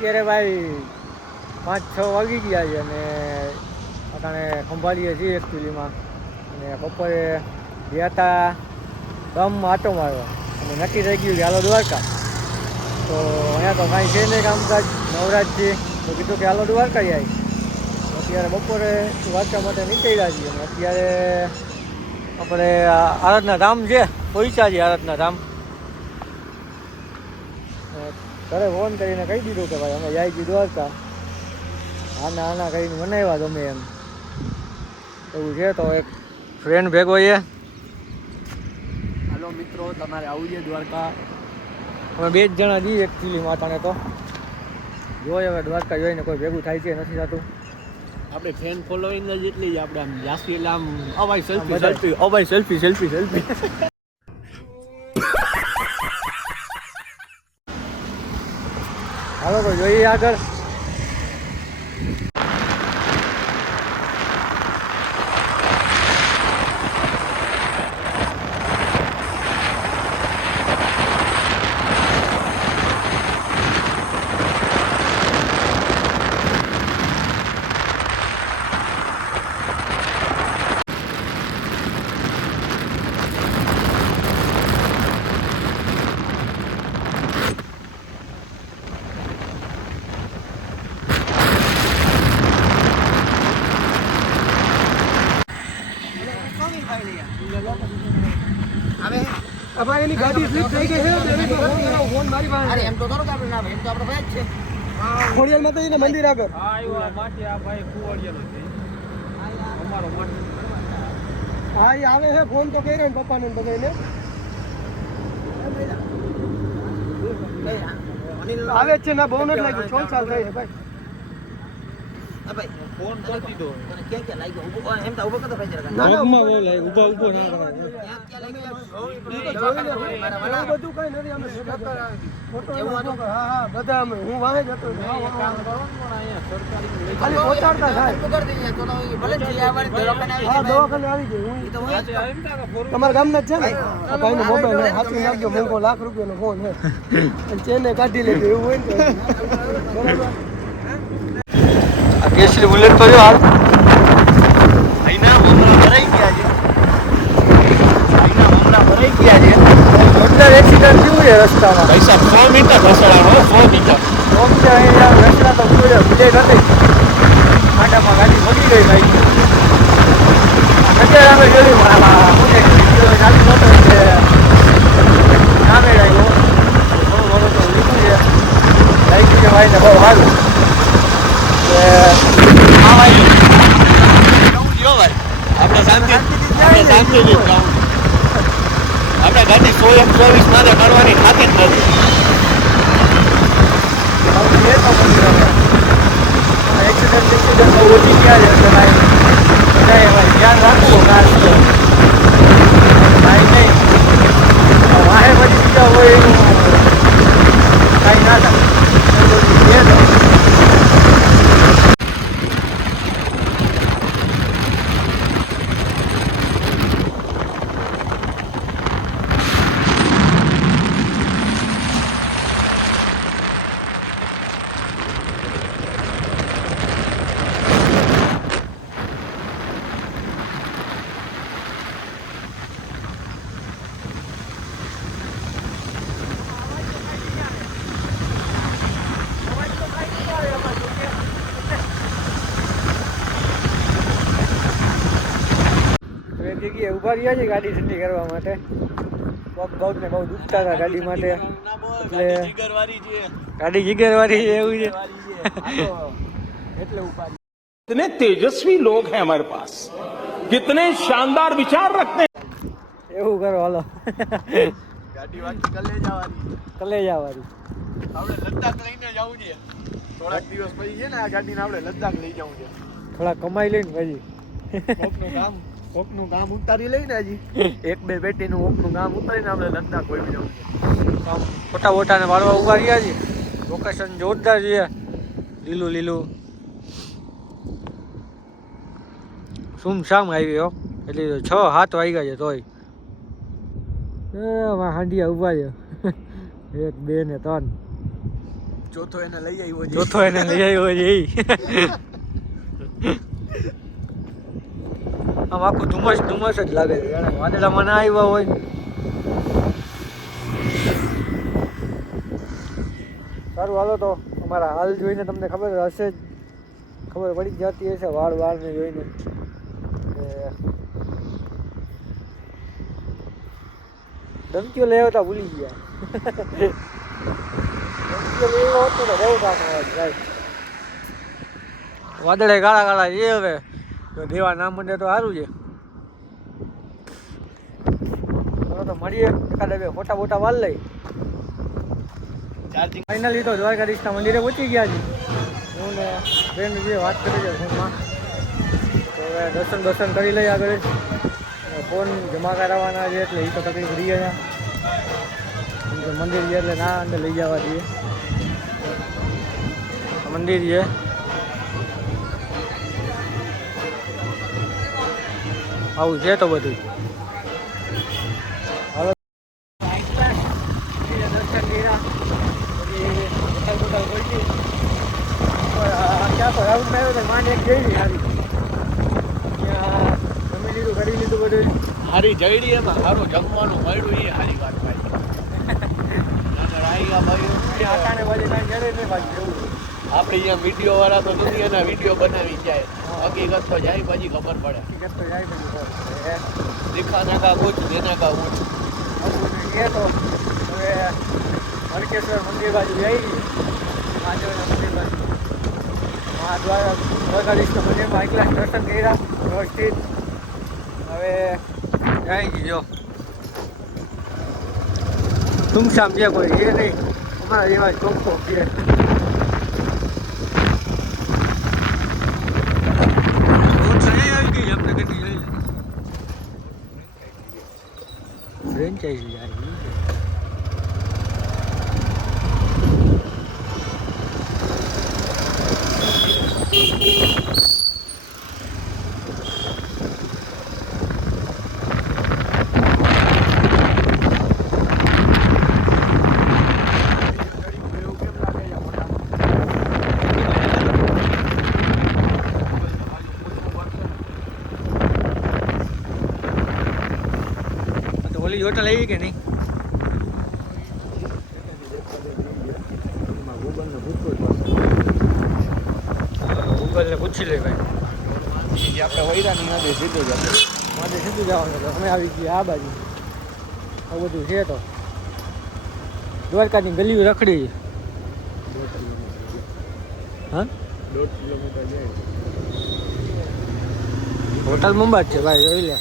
અત્યારે ભાઈ 5-6 વાગી ગયા છે અને અટાણે ખંભાળીએ છીએ એકચ્યુઅલીમાં. અને બપોરે ગયા હતા ગામમાં આટો મારવા અને નક્કી થઈ ગયું કે હાલો દ્વારકા. તો અહીંયા તો કાંઈ છે નહીં કામકાજ, નવરાજ છે તો કીધું કે હાલો દ્વારકા જાય. અત્યારે બપોરે દ્વારકા માટે નીકળ્યા છીએ અને અત્યારે આપણે આરાધના ધામ છે, પહોંચ્યા છીએ આરાધના ધામ. ઘરે ફોન કરીને કહી દીધું કે ભાઈ અમે જાય છીએ દ્વારકા, આના કરીને બનાવ્યા ગમે એમ એવું છે. તો એક ફ્રેન્ડ ભેગો છે. હાલો મિત્રો, તમારે આવું છે દ્વારકા. અમે 2 જ જણા જઈએ એકચ્યુઅલી માતાને. તો જોઈએ હવે દ્વારકા જોઈને કોઈ ભેગું થાય છે નથી થતું. આપણે ફેન ફોલોઈંગ જ એટલી જ આપણે આમ જાસ્તી એટલે આમ અવાય સેલ્ફી. હાલો તો જોઈએ આગળ. અમારે એની ગાડી સ્લીપ થઈ ગઈ છે. ફોન મારી પાસે. અરે એમ તો થોડું આપણે ના, એમ તો આપણે ભાઈ જ છે. ખોડિયાર માતાજીના મંદિર આગળ. હા આવ્યો માટી આ ભાઈ કુવાડિયાનો છે અમારો માટી. હા એ આવે છે, ફોન તો કર્યો ને પપ્પાને ને બધાને. આવે જ છે ના, બહુ નથી લાગ્યું, 6 સાલ થઈ છે ભાઈ. ફોન કરી દીધો ક્યાં લાગ્યો ઊભો એમ તો ઊભો કરતો ભાઈ જરા. ના ના ઊભો ના કરાય. બધું કઈ નથી. અમે ફોટો હા બધા અમે હું વાહે જતો ખાલી પહોંચાડતા થાય. હા દવાખાને આવી ગઈ. તમારા ગામના જ છે ને? ભાઈનો મોબાઈલ હાથમાં નાખજો, મોંઘો ₹1,00,000 ફોન છે અને ચેને કાઢી લેજો એવું હોય ને બરાબર. આ કેસરી બુલેટ તો જો હાલ અહીંના મમરા ભરાઈ ગયા છે. જોરદાર એક્સિડન્ટ થયું છે રસ્તામાં. ભાઈ સાહેબ 100 મીટર ઘસડાનો 100 મીટર. રસ્તા તો બુલેટ નથી. આટામાં ગાડી પડી ગઈ ભાઈ. અત્યારે અમે જોયું ગાડી નહોતો એટલે સામે લાગ્યો. થોડું તો લીધું છે લાગી છે ભાઈને બહુ સારું. આપણે શાંતિથી જાઉં. આપણે ગાડી 124 માટે કરવાની ખાતી જ નથી. એક્સિડન્ટ બહુ ઓછી ગયા છે એટલે ભાઈ ધ્યાન રાખવું ખાસ તો ભાઈ નહીં વાહે પછી બીજા હોય એનું કાંઈ ના થાય. જગ્યાએ ઊભા રહ્યા છે ગાડી ઠંડી કરવા માટે. પગ બહુ બહુ દુખતા હતા ગાડી માટે એટલે ગાડી જીગરવાળી છે એવું છે એટલે ઊભા. कितने तेजस्वी लोग हैं हमारे पास, कितने शानदार विचार रखते हैं. એવું કરો હાલો. ગાડી વાળી કલેજાવાળી આપણે લદ્દાખ લઈને જવું છે. થોડાક દિવસ પછી છે ને આ ગાડીને આપણે લદ્દાખ લઈ જવું છે. થોડા કમાઈ લઈને પછી કોકનું કામ ઉતારી લઈને હજી 1-2 પેટીનું કોકનું કામ ઉતારીને આપણે લદ્દાખ કોઈ જવું છે. ફોટા બોટાને વાળવા ઉભા રહ્યા છે. લોકેશન જોરદાર છે, લીલું લીલું સુમસામ આવી હો. એટલે 6-7 વાગ્યા છે તોય હાંડિયા ઉભા છે 1, 2 ને 3. ચોથો એને લઈ આવ્યો છે. ચોથો એને લઈ આવ્યો છે ઈ. આમ આખું ધુમ્મસ ધુમ્મસ જ લાગે છે જાણે વાદળામાં ના આવ્યા હોય. સારું હાલો તો અમારા હાલ જોઈને તમને ખબર હશે જ, ખબર પડી જ જતી હશે વાળને જોઈને કે ધમકીઓ લેવા હતા ભૂલી ગયા. ધમકીઓ લેવા હોત તો બહુ કામ આવે ભાઈ. વાદળે કાળા કાળા છે હવે તો દેવા ના મને તો સારું છે. તો મળીએ એકાદ બે ફોટા બોટા વાળ લઈ. ફાઇનલી તો દ્વારકાધીશના મંદિરે પહોંચી ગયા છે. હું ને ફ્રેન્ડ જે વાત કરી છે ફોનમાં, તો હવે દર્શન કરી લઈએ આગળ. ફોન જમા કરાવવાના છે એટલે એ તો તકલીફ રહી ગયા. મંદિર છે એટલે ના અંદર લઈ જવા દઈએ. મંદિર છે આવું છે તો બધું. હવે દર્શન કર્યા ક્યાં તો રાઉન્ડ આવ્યો તો માંડ એક જઈ આવી ત્યાં જમી લીધું કરી લીધું બધું. હારી જઈડી એમાં સારું જમવાનું મળ્યું એ સારી વાત ભાઈ. આટાને બાજુ કાંઈ ઘરે નહીં બાજુ એવું. આપણે અહીંયા વિડીયો વાળા તો દુનિયાના વિડીયો બનાવી જાય, હકીકત તો જાય પછી ખબર પડે. હકીકત તો જાય બધું દેખાના કા કુછ દેના કા કુછ. એ તો હવે હરકેશ્વર મંદિર બાજુ જઈ મહાદેવના મંદિર બાજુ દ્વારકાધીશના મંદિરમાં એકલા દર્શન કર્યા વ્યવસ્થિત. હવે જાય જો સુમસામ છે કોઈ છે નહીં, અમારા જેવા ચોખ્ખો છે. ફ્રેન્ચાઇઝી આવી ઓલી હોટલ આવી કે નહીં? ગૂગલને પૂછી લે ભાઈ. આપણે વૈરાની નદી સીધું જ મારે સીધું જવાનું એટલે અમે આવી ગયા આ બાજુ. આવું બધું છે તો દ્વારકાની ગલીઓ રખડી. હા 1.5 કિલોમીટર જાય. હોટલ મુંબઈ છે ભાઈ, જોઈ લે.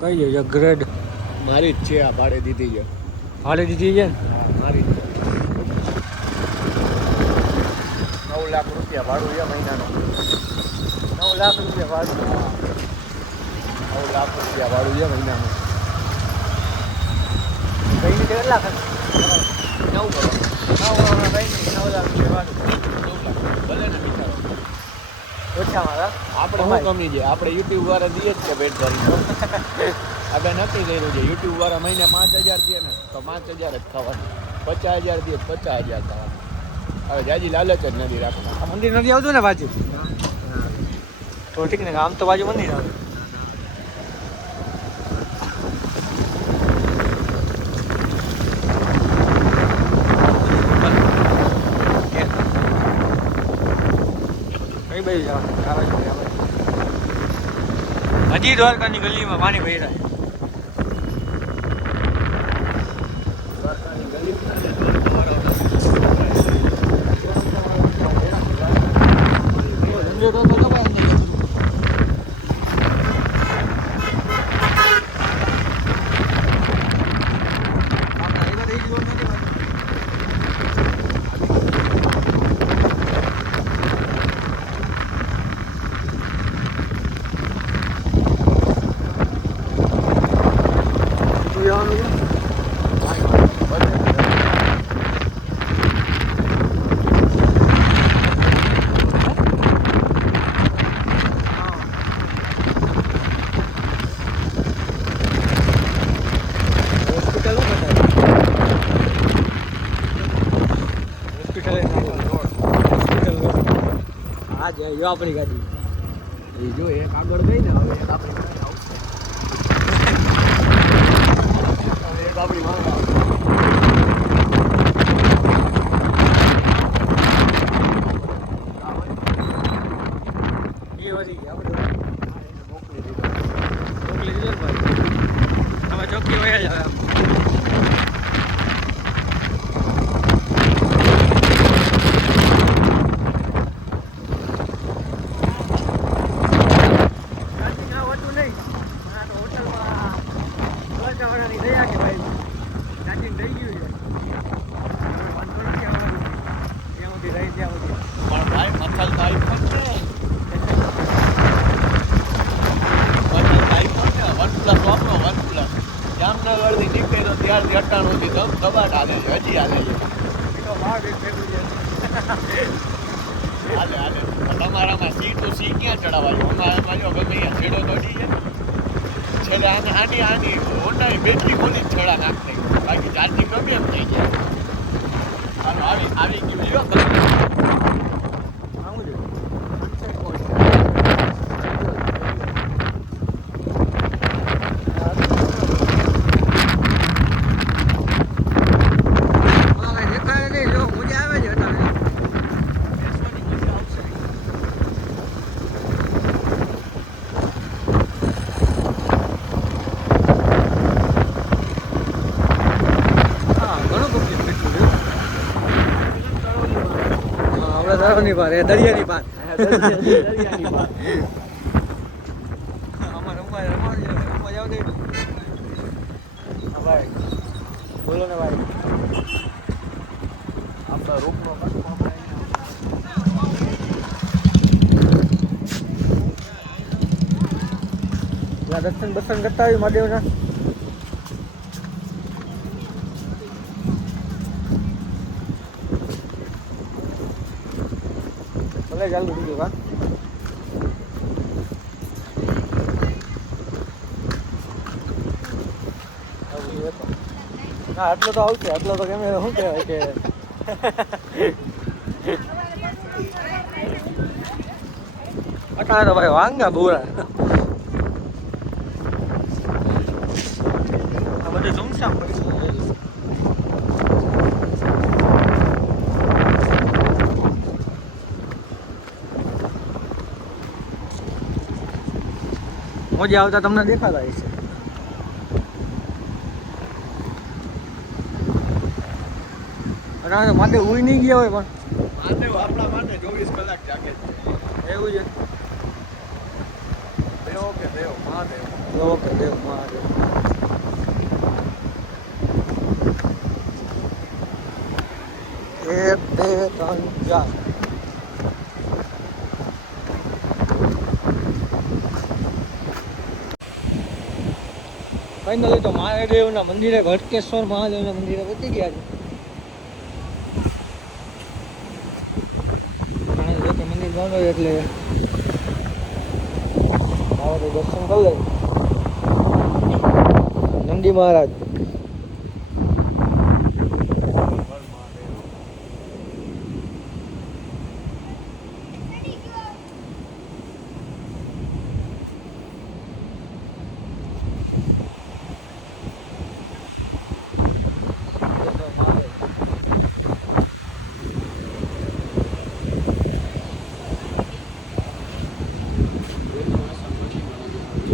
કઈ છે ગ્રેડ? મારી જ છે, આ ભાડે દીધી છે. ભાડે દીધી છે ને? મારી જ છે. 9 લાખ રૂપિયા ભાડું છે મહિનાનું. 9 લાખ રૂપિયા ભાડું. 9 લાખ રૂપિયા ભાડું છે મહિનાનું. કઈ કેટલા ખર્ચ? 9 કરો. 9 લાખ રૂપિયા ભાડું. 9 લાખ ભલે ને બિચારો. ઓછામાં આપણે શું કમી છે? આપણે યુટ્યુબ વાળા દઈએ જ છે પેટ ભરી. આપણે નક્કી કર્યું છે યુટ્યુબ વાળા મહિને 5000 દે ને તો 5000 જ ખાવાના, 50000 દે 50000 ખાવાના. હવે જાજી લાલચ જ નથી રાખતા. આ મંદિર નથી આવતું ને બાજુ? તો ઠીક ને, આમ તો બાજુ મંદિર આવે. કઈ બાજુ જવાનું? હજી દ્વારકાની ગલીમાં પાણી ભરાય. હા જો આપણી ગાડી એ જો એક આગળ ગઈ ને હવે એક આપણી પાસે આવશે હવે એક આપણી પાસે આવશે એ વળી આપણે મોકલી દીધો ને ભાઈ હવે ચોકી વયા જાય પણ ભાઈ મથલ તો આઈફોન છે વનપ્લસ વાપરો વનપ્લસ જામનગરથી નીકળ્યો ત્યારથી 98 થી દબાટ હાલે છે હજી હાલે છે હાલે તમારામાં સી ટુ સી ક્યાં ચડાવવાનું અમારામાં જો ગમે ત્યાં છેડો દોડી છે છેલ્લે આની હોન્ડાની બેટરી ખોલી છેડા નાખી બાકી ચાર્જિંગ ગમે એમ થઈ જાય હાલો આવી ગયું લ્યો દરિયાની પાર દરિયાની પાર દરિયાની વાત અમારે રમવા જાવ ને ભાઈ બોલો ને ભાઈ આપણા રૂપનો દર્શન બર્શન કરતા આવી મહાદેવના ભલે ચાલુ દીધું હા હા આટલો તો આવશે આટલો તો કેમ શું કહેવાય કે અટાણે તો ભાઈ વાંગા બોરા આ બધું સુમસામ પડી મોજા આવતા તમને દેખાતા હશે અટાણે માટે ઉઈ નહીં ગયા હોય પણ મહાદેવ આપણા માટે 24 કલાક જાગે છે એવું છે દેવ કે દેવ મહાદેવ ઓકે દેવ મહાદેવ એક બે ત્રણ ચાર ફાઇનલી તો મહાદેવના મંદિરે ઘટકેશ્વર મહાદેવના મંદિરે પહોંચી ગયા છે મંદિર બંધ હોય એટલે આવે તો દર્શન કરી લે નંદી મહારાજ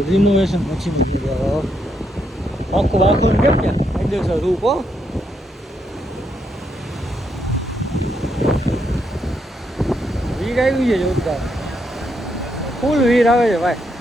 રિનોવેશન પછી આખું આખું કેમ ત્યાં કાયદેસર રૂપ હો વીર આવ્યું છે જોરદાર ફૂલ વીર આવે છે ભાઈ